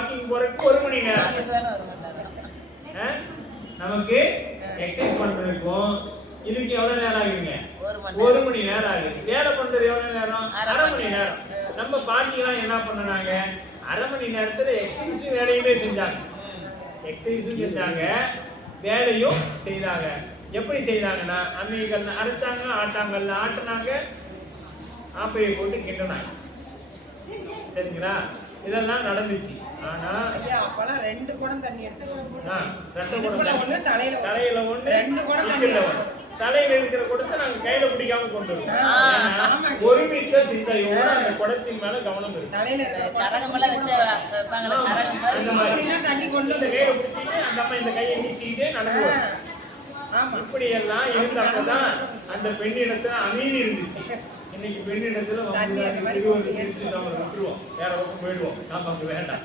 Walking போறதுக்கு ஒரு மணி நேரம்? நமக்கு எக்ஸசைஸ் பண்றதுக்கும் இதுக்கு எவ்வளவு நேரம் ஆகுதுங்க? ஒரு மணி நேரம். ஆகுது. வேலை பண்றது எவ்வளவு நேரம்? அரை மணி நேரம். நம்ம பாட்டிலாம் என்ன பண்ணனாங்க? அரை மணி நேரத்துல எக்ஸசைஸ் வேலையுமே செஞ்சாங்க. எக்ஸசைஸும் செஞ்சாங்க. வேலையும் செய்தாங்க. எப்படி செய்தாங்கன்னா அன்னைக்கு அரைச்சாங்க ஆட்டாங்கல்ல ஆட்டுனாங்க. ஆப்பையை போட்டு கிண்டினாங்க. சரிங்களா இதெல்லாம் நடந்துச்சு ஆனா ஐயா அப்பெல்லாம் ரெண்டு குடம் தண்ணி ஒண்ணு, தலையில ஒண்ணு. தலையில ஒண்ணு ரெண்டு குடம் தண்ணி. தலையில இருக்கிற குடத்தை நாங்க கையில பிடிக்காம கொண்டு ஆமாங்க. ஒருமித்த சிந்தையோட அந்த குடத்தின் மேல கவனம் இருக்கு தலையில அந்த மாதிரி. கையில பிடிச்சிட்டு அந்த அம்மா இந்த கையை வீசிக்கிட்டே நடந்து வரும். இப்படி எல்லாம் இருந்தப்பதான் அந்த பெண்ணிடத்துல அமைதி இருந்துச்சு. இன்னைக்கு பெண்ணிடத்துல விட்டுருவோம். வேற பக்கம் போயிடுவோம். நாம அங்க வேண்டாம்.